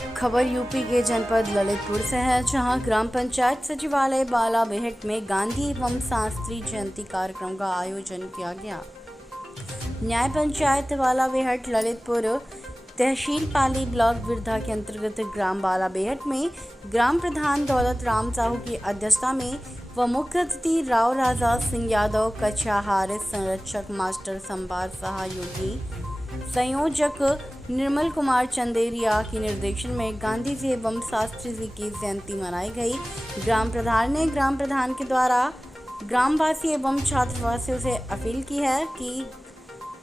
खबर यूपी के जनपद ललितपुर से है, जहां ग्राम पंचायत सचिवालय बालाबेहट में गांधी एवं शास्त्री जयंती कार्यक्रम का आयोजन किया गया। न्याय पंचायत बालाबेहट ललितपुर तहसील पाली ब्लॉक विरधा के अंतर्गत ग्राम बालाबेहट में ग्राम प्रधान दौलत राम साहू की अध्यक्षता में व मुख्य अतिथि राव राजा सिंह यादव, कछाहार संरक्षक मास्टर संभार सहयोगी संयोजक निर्मल कुमार चंदेरिया के निर्देशन में गांधी जी एवं शास्त्री जी की जयंती मनाई गई। ग्राम प्रधान ने ग्राम प्रधान के द्वारा ग्रामवासी एवं छात्रवासियों से अपील की है कि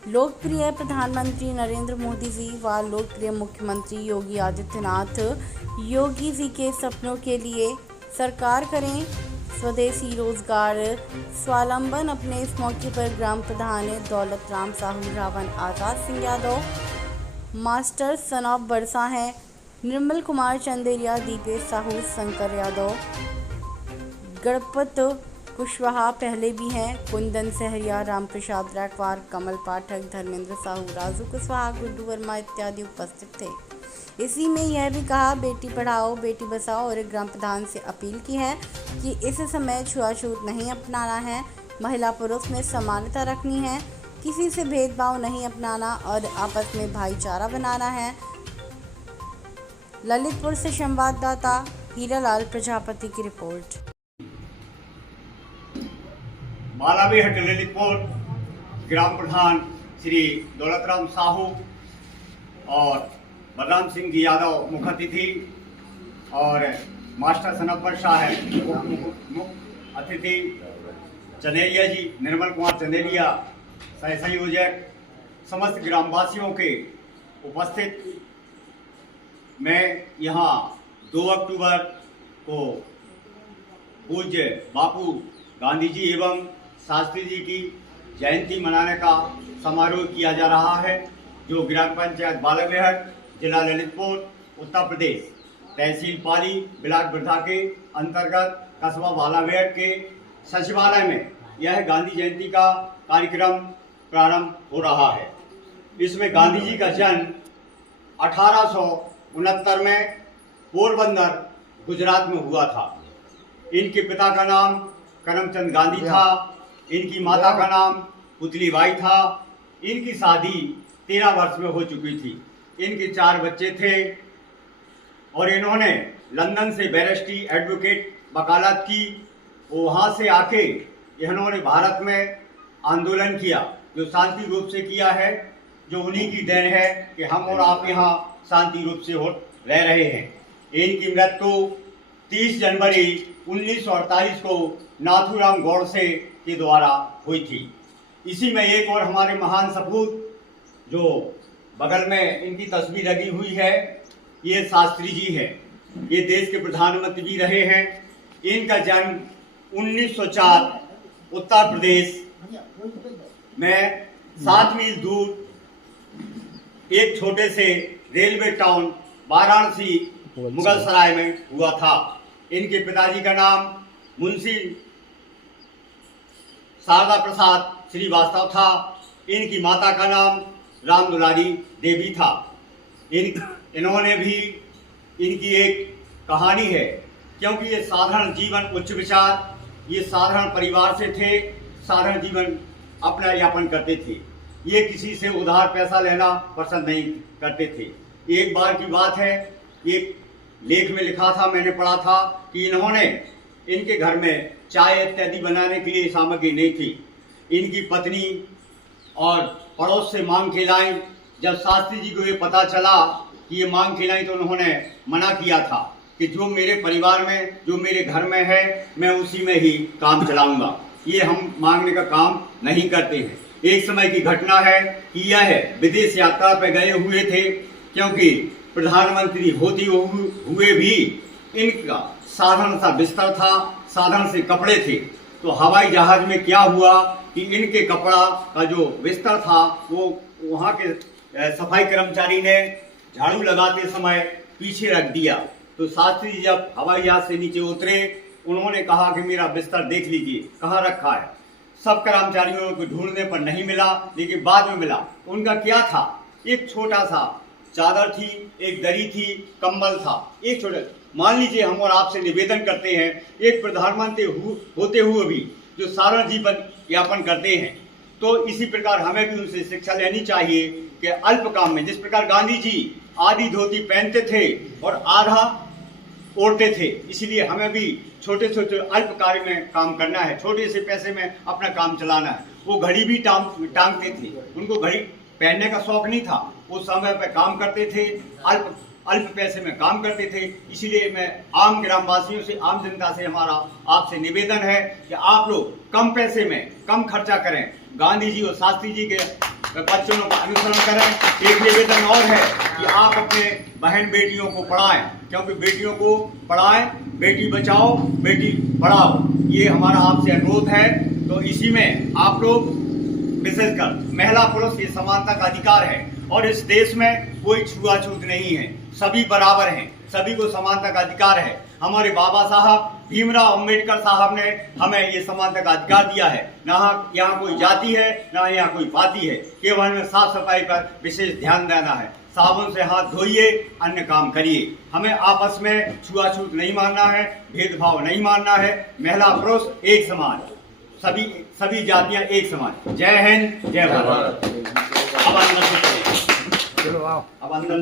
लोकप्रिय प्रधानमंत्री नरेंद्र मोदी जी व लोकप्रिय मुख्यमंत्री योगी आदित्यनाथ योगी जी के सपनों के लिए सरकार करें स्वदेशी रोजगार स्वावलंबन। अपने इस मौके पर ग्राम प्रधान दौलत राम साहू, रावण आजाद सिंह यादव, मास्टर सनॉफ बरसा हैं, निर्मल कुमार चंदेरिया, दीपेश साहू, शंकर यादव, गणपत कुशवाहा पहले भी हैं, कुंदन सहरिया, राम प्रसाद रैकवार, कमल पाठक, धर्मेंद्र साहू, राजू कुशवाहा, गुड्डू वर्मा इत्यादि उपस्थित थे। इसी में यह भी कहा, बेटी पढ़ाओ बेटी बचाओ, और ग्राम प्रधान से अपील की है कि इस समय छुआछूत नहीं अपनाना है, महिला पुरुष में समानता रखनी है, किसी से भेदभाव नहीं अपनाना और आपस में भाईचारा बनाना है। ललितपुर से संवाददाता हीरालाल प्रजापति की रिपोर्ट। बालाबेहट ललितपुर ग्राम प्रधान श्री दौलत राम साहू और बलराम सिंह जी यादव मुख्य अतिथि और मास्टर सनब्बर शाह है मुख्य अतिथि, चंदेरिया जी, निर्मल कुमार चंदेरिया सह संयोजक, समस्त ग्रामवासियों के उपस्थित। मैं यहाँ 2 अक्टूबर को पूज्य बापू गांधी जी एवं शास्त्री जी की जयंती मनाने का समारोह किया जा रहा है, जो ग्राम पंचायत बालाबेहट, जिला ललितपुर, उत्तर प्रदेश, तहसील पाली, ब्लॉक विरधा के अंतर्गत कस्बा बालाबेहट के सचिवालय में यह गांधी जयंती का कार्यक्रम प्रारंभ हो रहा है। इसमें गांधी जी का जन्म 1869 में पोरबंदर, गुजरात में हुआ था। इनके पिता का नाम करमचंद गांधी था, इनकी माता का नाम पुतलीबाई था। इनकी शादी 13 वर्ष में हो चुकी थी। इनके 4 बच्चे थे और इन्होंने लंदन से बैरिस्ट्री एडवोकेट वकालत की। वहाँ से आके इन्होंने भारत में आंदोलन किया, जो शांति रूप से किया है, जो उन्हीं की देन है कि हम और आप यहाँ शांति रूप से रह रहे हैं। इनकी मृत्यु 30 जनवरी 1948 को नाथूराम गोडसे के द्वारा हुई थी। इसी में एक और हमारे महान सपूत, जो बगल में इनकी तस्वीर लगी हुई है, ये शास्त्री जी हैं। ये देश के प्रधानमंत्री भी रहे हैं। इनका जन्म 1904 उत्तर प्रदेश में 7 मील दूर एक छोटे से रेलवे टाउन वाराणसी मुगल सराय में हुआ था। इनके पिताजी का नाम मुंशी शारदा प्रसाद श्रीवास्तव था। इनकी माता का नाम राम दुलारी देवी था। इन्होंने भी, इनकी एक कहानी है, क्योंकि ये साधारण जीवन, उच्च विचार, ये साधारण परिवार से थे, साधारण जीवन अपना यापन करते थे। ये किसी से उधार पैसा लेना पसंद नहीं करते थे। एक बार की बात है, एक लेख में लिखा था, मैंने पढ़ा था कि इन्होंने, इनके घर में चाय इत्यादि बनाने के लिए सामग्री नहीं थी। इनकी पत्नी और पड़ोस से मांग के लाई। जब शास्त्री जी को ये पता चला कि ये मांग के लाई, तो उन्होंने मना किया था कि जो मेरे परिवार में, जो मेरे घर में है, मैं उसी में ही काम चलाऊंगा, ये हम मांगने का काम नहीं करते हैं। एक समय की घटना है कि यह विदेश यात्रा पर गए हुए थे, क्योंकि प्रधानमंत्री होते हुए भी इनका साधारण सा बिस्तर था, साधारण से कपड़े थे। तो हवाई जहाज में क्या हुआ कि इनके कपड़ा का जो बिस्तर था, वो वहाँ के सफाई कर्मचारी ने झाड़ू लगाते समय पीछे रख दिया। तो शास्त्री जी जब हवाई जहाज से नीचे उतरे, उन्होंने कहा कि मेरा बिस्तर देख लीजिए कहाँ रखा है। सब कर्मचारियों को ढूंढने पर नहीं मिला, लेकिन बाद में मिला। उनका क्या था, एक छोटा सा चादर थी, एक दरी थी, कंबल था, एक छोटा। मान लीजिए हम और आपसे निवेदन करते हैं, एक प्रधानमंत्री होते हुए भी जो सारा जीवन यापन करते हैं, तो इसी प्रकार हमें भी उनसे शिक्षा लेनी चाहिए कि अल्प काम में, जिस प्रकार गांधी जी आधी धोती पहनते थे और आधा ओढ़ते थे, इसलिए हमें भी छोटे छोटे अल्प कार्य में काम करना है, छोटे से पैसे में अपना काम चलाना है। वो घड़ी भी टांगते थे, उनको घड़ी पहनने का शौक नहीं था, उस समय पे काम करते थे, अल्प पैसे में काम करते थे। इसीलिए मैं आम ग्रामवासियों से, आम जनता से हमारा आपसे निवेदन है कि आप लोग कम पैसे में कम खर्चा करें, गांधी जी और शास्त्री जी के बच्चों का अनुसरण करें। एक निवेदन और है कि आप अपने बहन बेटियों को पढ़ाएं, क्योंकि बेटियों को पढ़ाएं, बेटी बचाओ बेटी पढ़ाओ, ये हमारा आपसे अनुरोध है। तो इसी में आप लोग विशेषकर महिला पुरुष ये समानता का अधिकार है और इस देश में कोई छुआछूत नहीं है, सभी बराबर हैं, सभी को समानता का अधिकार है। हमारे बाबा साहब भीमराव अंबेडकर साहब ने हमें ये समानता का अधिकार दिया है। ना यहाँ कोई जाति है, ना यहाँ कोई पाति है, केवल हमें साफ सफाई पर विशेष ध्यान देना है। साबुन से हाथ धोइए, अन्य काम करिए। हमें आपस में छुआछूत नहीं मानना है, भेदभाव नहीं मानना है। महिला पुरुष एक समान, सभी जातियां एक समान। जय हिंद, जय भारत। अब अंदर